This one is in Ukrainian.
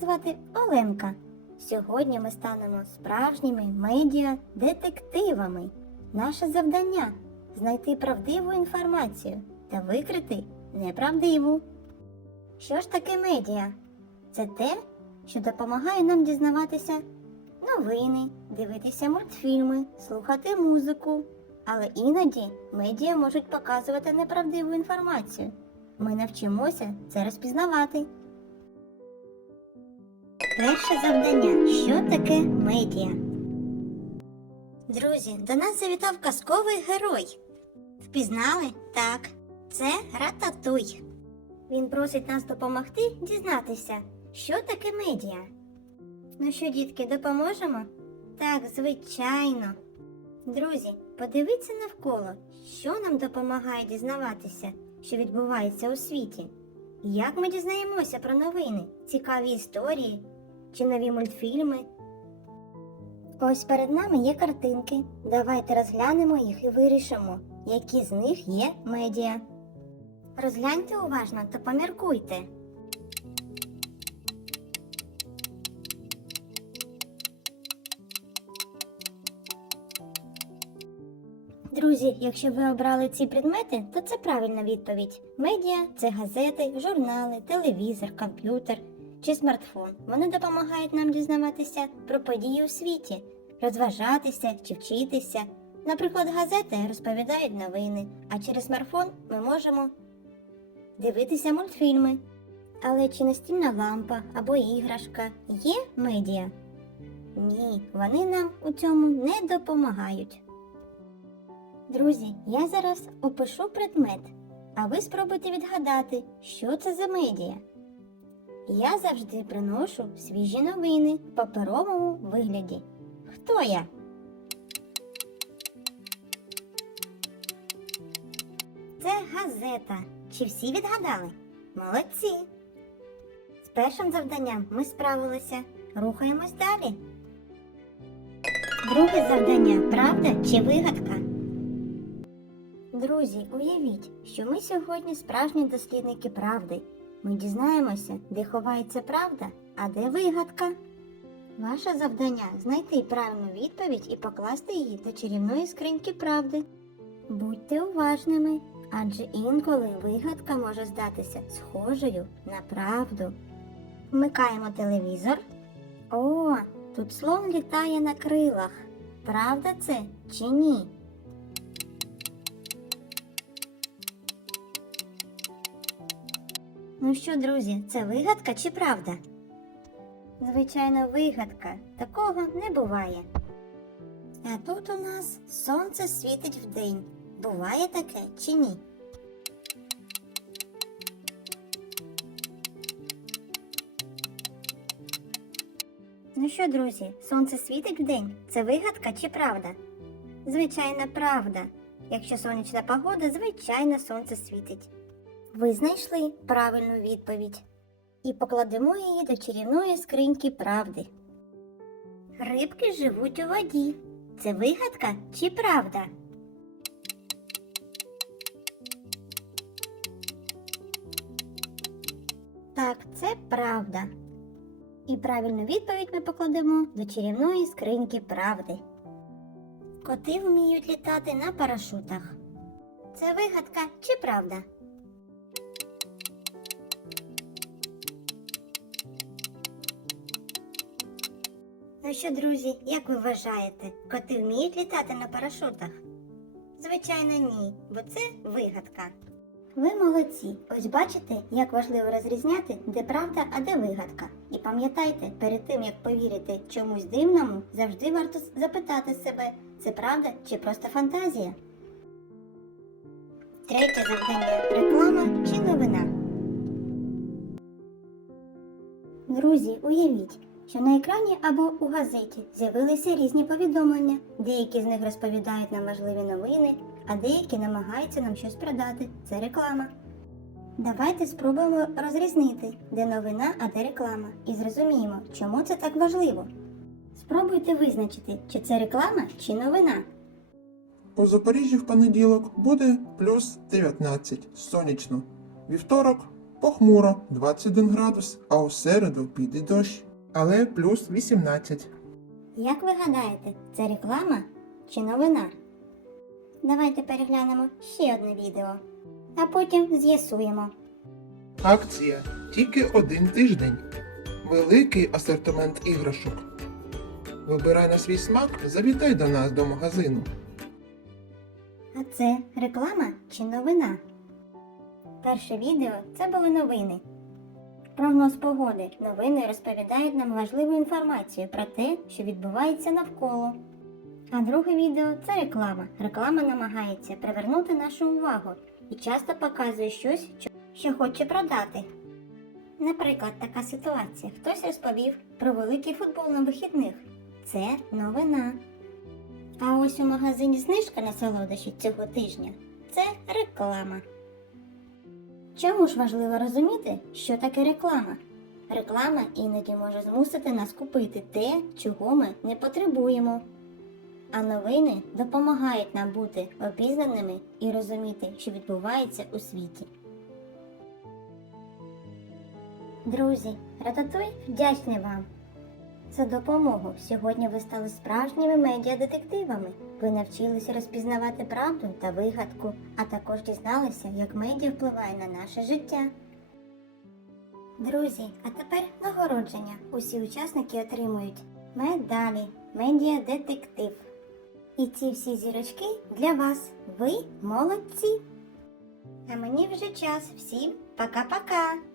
звати Оленка. Сьогодні ми станемо справжніми медіа-детективами. Наше завдання знайти правдиву інформацію та викрити неправдиву. Що ж таке медіа? Це те, що допомагає нам дізнаватися новини, дивитися мультфільми, слухати музику. Але іноді медіа можуть показувати неправдиву інформацію. Ми навчимося це розпізнавати. Перше завдання. Що таке медіа? Друзі, до нас завітав казковий герой. Впізнали? Так. Це Рататуй. Він просить нас допомогти дізнатися, що таке медіа. Ну що, дітки, допоможемо? Так, звичайно. Друзі, подивіться навколо, що нам допомагає дізнаватися, що відбувається у світі. Як ми дізнаємося про новини, цікаві історії чи нові мультфільми? Ось перед нами є картинки. Давайте розглянемо їх і вирішимо, які з них є медіа. Розгляньте уважно та поміркуйте. Друзі, якщо ви обрали ці предмети, то це правильна відповідь. Медіа це газети, журнали, телевізор, комп'ютер чи смартфон. Вони допомагають нам дізнаватися про події у світі, розважатися чи вчитися. Наприклад, газети розповідають новини, а через смартфон ми можемо дивитися мультфільми. Але чи настільна лампа або іграшка є медіа? Ні, вони нам у цьому не допомагають. Друзі, я зараз опишу предмет, а ви спробуйте відгадати, що це за медіа. Я завжди приношу свіжі новини в паперовому вигляді. Хто я? Це газета. Чи всі відгадали? Молодці! З першим завданням ми справилися. Рухаємось далі. Друге завдання правда чи вигадка? Друзі, уявіть, що ми сьогодні справжні дослідники правди. Ми дізнаємося, де ховається правда, а де вигадка. Ваше завдання знайти правильну відповідь і покласти її до чарівної скриньки правди. Будьте уважними, адже інколи вигадка може здатися схожою на правду. Вмикаємо телевізор. О, тут слон літає на крилах. Правда це чи ні? Ну що, друзі, це вигадка чи правда? Звичайно, вигадка. Такого не буває. А тут у нас сонце світить вдень. Буває таке чи ні? Ну що, друзі, сонце світить вдень? Це вигадка чи правда? Звичайно, правда. Якщо сонячна погода, звичайно, сонце світить. Ви знайшли правильну відповідь і покладемо її до чарівної скриньки правди. Рибки живуть у воді. Це вигадка чи правда? Так, це правда. І правильну відповідь ми покладемо до чарівної скриньки правди. Коти вміють літати на парашутах. Це вигадка чи правда? Ну що, друзі, як ви вважаєте, коти вміють літати на парашутах? Звичайно, ні, бо це вигадка. Ви молодці. Ось бачите, як важливо розрізняти, де правда, а де вигадка. І пам'ятайте, перед тим як повірити чомусь дивному, завжди варто запитати себе, це правда чи просто фантазія. Третє завдання реклама чи новина. Друзі, уявіть, що на екрані або у газеті з'явилися різні повідомлення. Деякі з них розповідають нам важливі новини, а деякі намагаються нам щось продати. Це реклама. Давайте спробуємо розрізнити, де новина, а де реклама, і зрозуміємо, чому це так важливо. Спробуйте визначити, чи це реклама, чи новина. У Запоріжжі в понеділок буде плюс 19 сонячно. Вівторок похмуро 21 градус, а у середу піде дощ. Але плюс 18. Як ви гадаєте, це реклама чи новина? Давайте переглянемо ще одне відео, а потім з'ясуємо. Акція тільки один тиждень. Великий асортимент іграшок. Вибирай на свій смак, завітай до нас до магазину. А це реклама чи новина? Перше відео це були новини. Прогноз погоди. Новини розповідають нам важливу інформацію про те, що відбувається навколо. А друге відео це реклама. Реклама намагається привернути нашу увагу і часто показує щось, що- хоче продати. Наприклад, така ситуація. Хтось розповів про великий футбол на вихідних. Це новина. А ось у магазині знижка на солодощі цього тижня це реклама. Чому ж важливо розуміти, що таке реклама? Реклама іноді може змусити нас купити те, чого ми не потребуємо. А новини допомагають нам бути обізнаними і розуміти, що відбувається у світі. Друзі, Рататуй вдячний вам за допомогу. Сьогодні ви стали справжніми медіадетективами. Ви навчилися розпізнавати правду та вигадку, а також дізналися, як медіа впливає на наше життя. Друзі, а тепер нагородження. Усі учасники отримують медалі, медіадетектив. І ці всі зірочки для вас. Ви молодці! А мені вже час. Всім пока-пока!